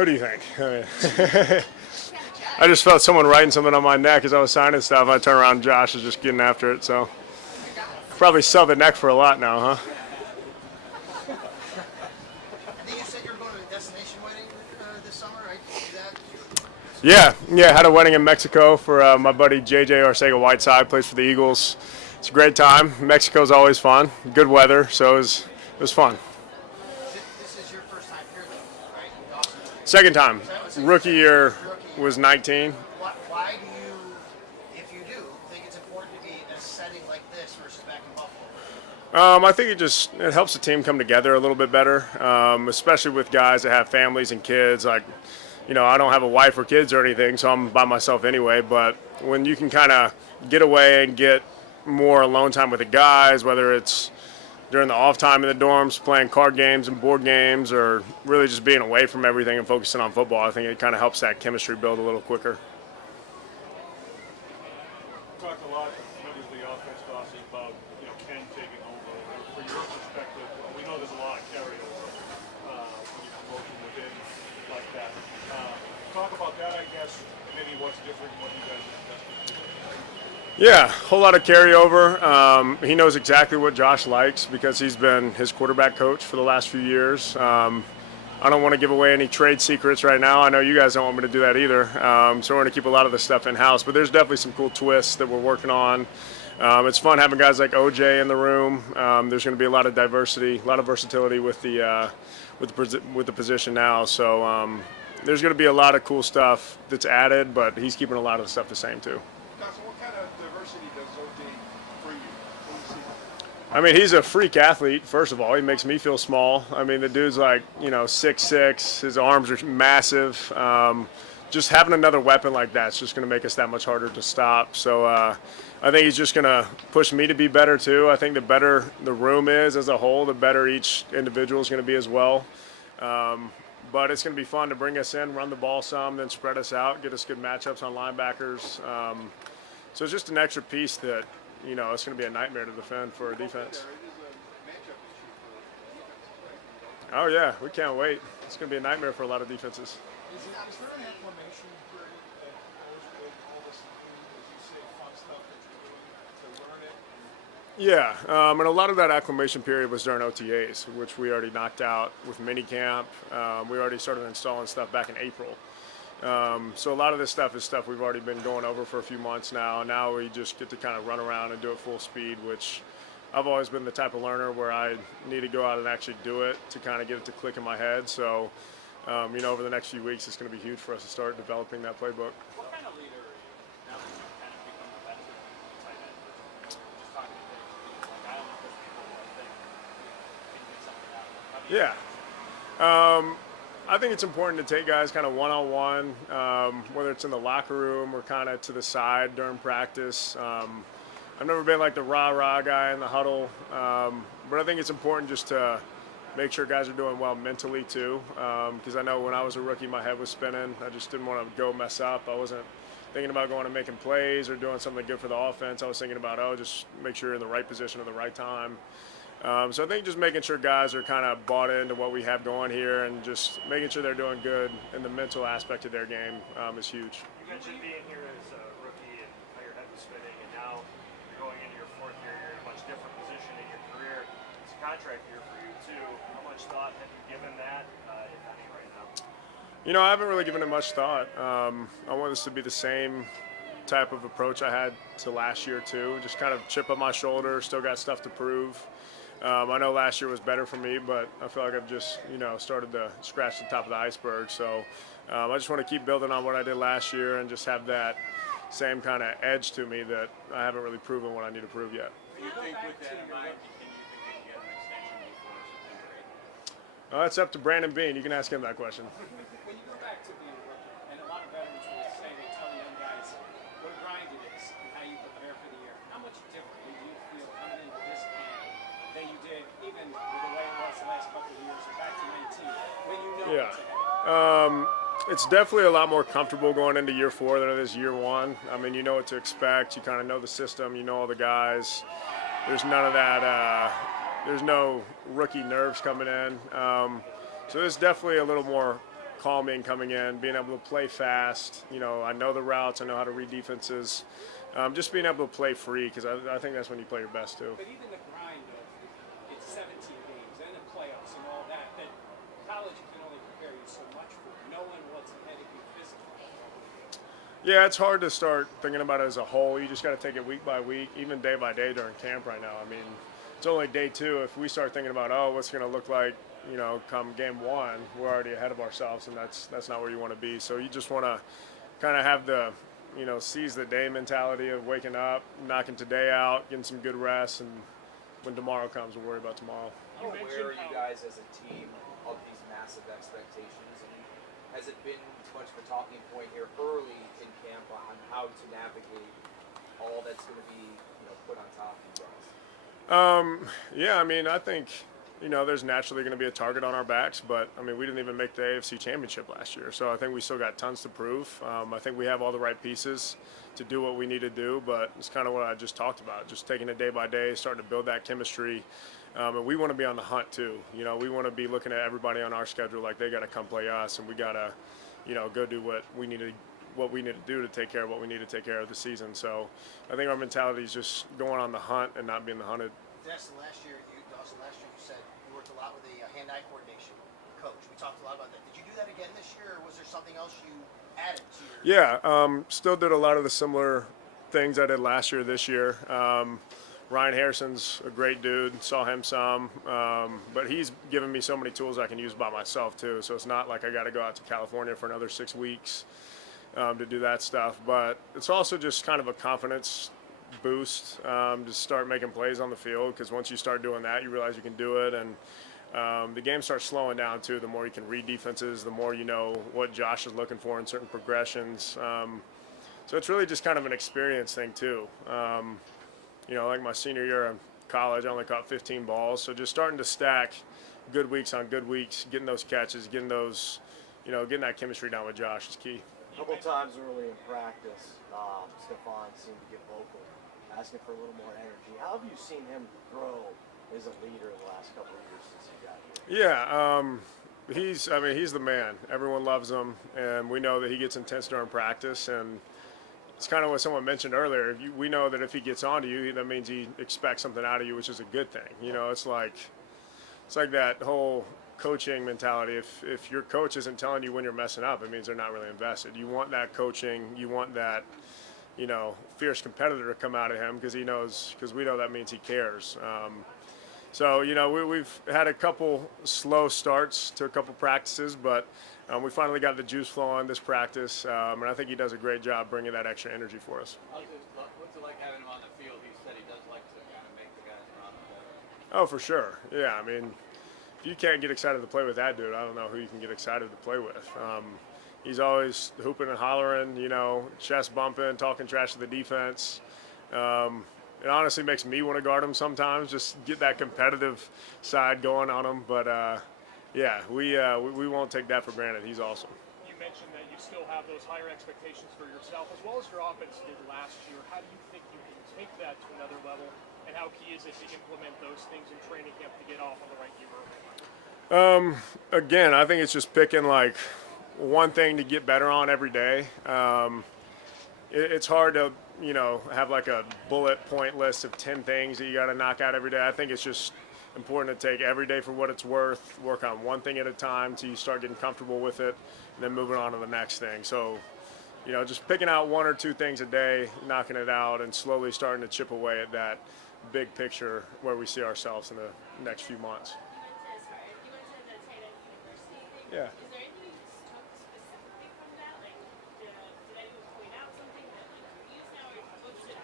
Who do you think? I just felt someone writing something on my neck as I was signing stuff. I turned around, and Josh is just getting after it. So probably sell the neck for a lot now, huh? I think you said you were going to a destination wedding this summer, right? Did you do that? Yeah. Had a wedding in Mexico for my buddy JJ Arcega-Whiteside. Plays for the Eagles. It's a great time. Mexico's always fun. Good weather, so it was fun. This is your first time here, though, right? In Dawson. Second time. Rookie year First rookie year. was 19. Why do you, if you do, think it's important to be in a setting like this versus back in Buffalo? I think it helps the team come together a little bit better, especially with guys that have families and kids. Like, I don't have a wife or kids or anything, so I'm by myself anyway. But when you can kind of get away and get more alone time with the guys, whether it's during the off time in the dorms, playing card games and board games, or really just being away from everything and focusing on football, I think it kind of helps that chemistry build a little quicker. Talked a lot, members of the offense, Dawson, about Ken taking over. From your perspective, we know there's a lot of carryover working within like that. Talk about that, I guess, maybe what's different, what you guys have done. Yeah, whole lot of carryover. He knows exactly what Josh likes because he's been his quarterback coach for the last few years. I don't want to give away any trade secrets right now. I know you guys don't want me to do that either. So we're going to keep a lot of the stuff in-house. But there's definitely some cool twists that we're working on. It's fun having guys like OJ in the room. There's going to be a lot of diversity, a lot of versatility with the position now. So there's going to be a lot of cool stuff that's added, but he's keeping a lot of the stuff the same too. What kind of diversity does OJ bring you? What do you see? I mean, he's a freak athlete, first of all. He makes me feel small. I mean, the dude's like, 6'6". His arms are massive. Just having another weapon like that is just going to make us that much harder to stop. So I think he's just going to push me to be better, too. I think the better the room is as a whole, the better each individual is going to be as well. But it's going to be fun to bring us in, run the ball some, then spread us out, get us good matchups on linebackers. So it's just an extra piece that, it's going to be a nightmare to defend for a defense. Oh, yeah, we can't wait. It's going to be a nightmare for a lot of defenses. Is there an acclimation period that goes with all this, as you say, fun stuff that you're doing to learn it? Yeah, and a lot of that acclimation period was during OTAs, which we already knocked out with minicamp. We already started installing stuff back in April. So a lot of this stuff is stuff we've already been going over for a few months now. Now we just get to kind of run around and do it full speed, which I've always been the type of learner where I need to go out and actually do it to kind of get it to click in my head. So, over the next few weeks, it's going to be huge for us to start developing that playbook. What kind of leader are you now that you've kind of become a veteran tight end? Just talking to Dave, like, I don't know if people think can get something out of it. Yeah. I think it's important to take guys kind of one-on-one, whether it's in the locker room or kind of to the side during practice. I've never been like the rah-rah guy in the huddle, but I think it's important just to make sure guys are doing well mentally too, because I know when I was a rookie, my head was spinning. I just didn't want to go mess up. I wasn't thinking about going and making plays or doing something good for the offense. I was thinking about, just make sure you're in the right position at the right time. So I think just making sure guys are kind of bought into what we have going here and just making sure they're doing good in the mental aspect of their game is huge. You mentioned being here as a rookie and how your head was spinning, and now you're going into your fourth year. You're in a much different position in your career. It's a contract year for you too. How much thought have you given that, if any, right now? I haven't really given it much thought. I want this to be the same type of approach I had to last year too. Just kind of chip on my shoulder. Still got stuff to prove. I know last year was better for me, but I feel like I've just, started to scratch the top of the iceberg. So I just want to keep building on what I did last year and just have that same kind of edge to me that I haven't really proven what I need to prove yet. Do you think with that in mind, can you think they can get an extension before September 8th? It's up to Brandon Bean. You can ask him that question. When you go back to being a rookie, and a lot of veterans will say, they tell the young guys what a grind it is and how you prepare for the year. How much differently do you feel coming into this camp than you did even with the way it was the last couple of years or back to 19 when you know Yeah. it's ahead? It's definitely a lot more comfortable going into year 4 than it is year 1. I mean, you know what to expect. You kind of know the system. You know all the guys. There's none of that. There's no rookie nerves coming in. So it's definitely a little more calming coming in, being able to play fast. I know the routes, I know how to read defenses. Just being able to play free, because I think that's when you play your best too. But even the grind of it's 17 games and the playoffs and all that, that college can only prepare you so much for, knowing what's ahead of you physically. Yeah, it's hard to start thinking about it as a whole. You just got to take it week by week, even day by day during camp right now. I mean, it's only day 2. If we start thinking about, what's it going to look like, come game 1, we're already ahead of ourselves, and that's not where you want to be. So you just want to kind of have the, seize the day mentality of waking up, knocking today out, getting some good rest, and when tomorrow comes, we'll worry about tomorrow. How aware are you guys as a team of these massive expectations? And has it been much of a talking point here early in camp on how to navigate all that's going to be, put on top of you guys? Yeah, I mean, I think, there's naturally going to be a target on our backs, but, I mean, we didn't even make the AFC Championship last year, so I think we still got tons to prove. I think we have all the right pieces to do what we need to do, but it's kind of what I just talked about, just taking it day by day, starting to build that chemistry. And we want to be on the hunt too. We want to be looking at everybody on our schedule like they got to come play us, and we got to, go do what we need to do to take care of what we need to take care of this season. So I think our mentality is just going on the hunt and not being the hunted. Dawson, last year you said you worked a lot with the hand-eye coordination coach. We talked a lot about that. Did you do that again this year, or was there something else you added to your? Yeah, still did a lot of the similar things I did last year, this year. Ryan Harrison's a great dude, saw him some, but he's given me so many tools I can use by myself too, so it's not like I got to go out to California for another 6 weeks to do that stuff, but it's also just kind of a confidence boost to start making plays on the field, because once you start doing that, you realize you can do it, and the game starts slowing down too. The more you can read defenses, the more you know what Josh is looking for in certain progressions. So it's really just kind of an experience thing too. Like my senior year in college, I only caught 15 balls. So just starting to stack good weeks on good weeks, getting those catches, getting those, getting that chemistry down with Josh is key. A couple times early in practice, Stephon seemed to get vocal, asking for a little more energy. How have you seen him grow as a leader in the last couple of years since he got here? He's the man. Everyone loves him, and we know that he gets intense during practice, and it's kind of what someone mentioned earlier. We know that if he gets onto you, that means he expects something out of you, which is a good thing. It's like that whole coaching mentality. If your coach isn't telling you when you're messing up, it means they're not really invested. You want that coaching. You want that, fierce competitor to come out of him, because we know that means he cares. So we've had a couple slow starts to a couple practices, but we finally got the juice flowing this practice, and I think he does a great job bringing that extra energy for us. What's it like having him on the field? He said he does like to kind of make the guys around him better. Oh, for sure. Yeah, I mean, if you can't get excited to play with that dude, I don't know who you can get excited to play with. He's always hooping and hollering, chest bumping, talking trash to the defense. It honestly makes me want to guard him sometimes, just get that competitive side going on him. But yeah, we won't take that for granted. He's awesome. You mentioned that you still have those higher expectations for yourself, as well as your offense did last year. How do you think you can take that to another level, and how key is it to implement those things in training camp to get off on the right gear? Again, I think it's just picking like one thing to get better on every day. It's hard to, have like a bullet point list of 10 things that you got to knock out every day. I think it's just important to take every day for what it's worth, work on one thing at a time till you start getting comfortable with it, and then moving on to the next thing. So, just picking out 1 or 2 things a day, knocking it out, and slowly starting to chip away at that big picture where we see ourselves in the next few months. You went to the Titan University thing. Yeah. Is there anything you took specifically from that? Like, did anyone point out something that you use now, or what stood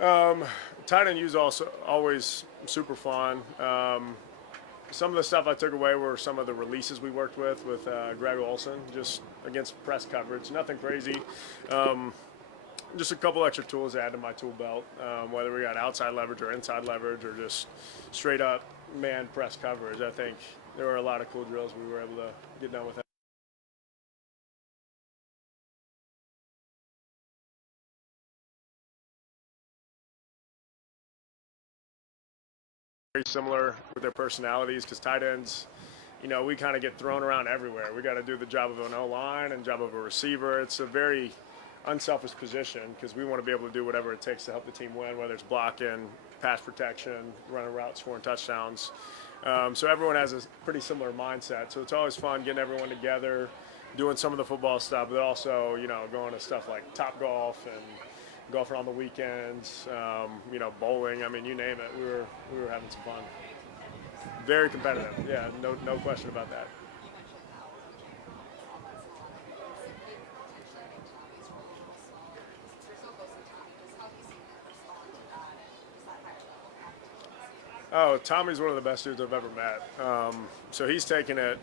out? Tight end U's also always super fun. Some of the stuff I took away were some of the releases we worked with Greg Olson, just against press coverage. Nothing crazy. Just a couple extra tools to add to my tool belt, whether we got outside leverage or inside leverage or just straight up man press coverage. I think there were a lot of cool drills we were able to get done with that. Very similar with their personalities, because tight ends, we kind of get thrown around everywhere. We got to do the job of an O-line and job of a receiver. It's a very unselfish position because we want to be able to do whatever it takes to help the team win, whether it's blocking, pass protection, running routes, scoring touchdowns. So everyone has a pretty similar mindset. So it's always fun getting everyone together, doing some of the football stuff, but also, going to stuff like Top Golf and golfing on the weekends, bowling. I mean, you name it. We were having some fun. Very competitive. Yeah, no question about that. Oh, Tommy's one of the best dudes I've ever met. So he's taking it,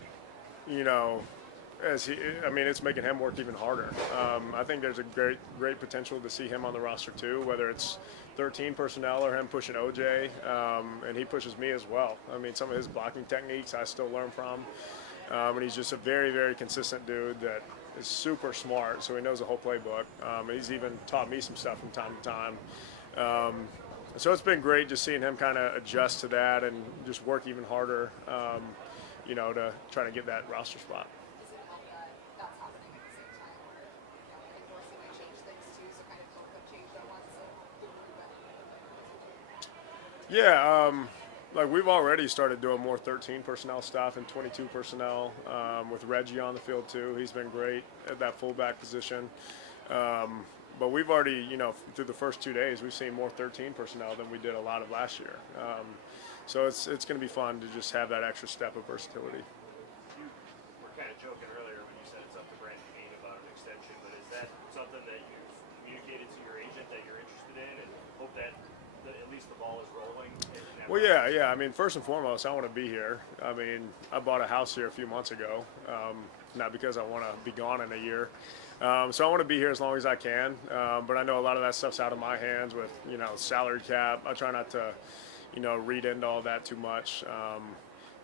it's making him work even harder. I think there's a great potential to see him on the roster too, whether it's 13 personnel or him pushing OJ, and he pushes me as well. I mean, some of his blocking techniques I still learn from, and he's just a very, very consistent dude that is super smart, so he knows the whole playbook. He's even taught me some stuff from time to time. So it's been great just seeing him kind of adjust to that and just work even harder, to try to get that roster spot. Does it help that that's happening at the same time where, enforcing might change things too, so kind of both have changed at once, so give a little bit? Yeah, we've already started doing more 13 personnel stuff and 22 personnel with Reggie on the field too. He's been great at that fullback position. But we've already, through the first 2 days, we've seen more 13 personnel than we did a lot of last year. So it's going to be fun to just have that extra step of versatility. You were kind of joking earlier when you said it's up to Brandon Beane about an extension, but is that something that you've communicated to your agent that you're interested in and hope that at least the ball is rolling? Well, yeah. I mean, first and foremost, I want to be here. I mean, I bought a house here a few months ago, not because I want to be gone in a year. So I want to be here as long as I can, but I know a lot of that stuff's out of my hands with, salary cap. I try not to, read into all that too much.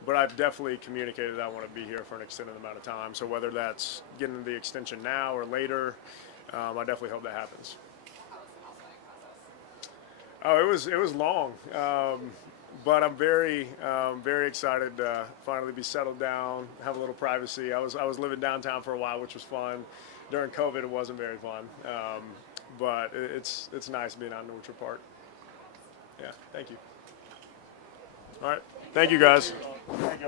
But I've definitely communicated that I want to be here for an extended amount of time. So whether that's getting the extension now or later, I definitely hope that happens. How was the house buying process? Oh, it was long, but I'm very excited to finally be settled down, have a little privacy. I was living downtown for a while, which was fun. During COVID, it wasn't very fun, but it's nice being out in Orchard Park. Yeah, thank you. All right, thank you guys.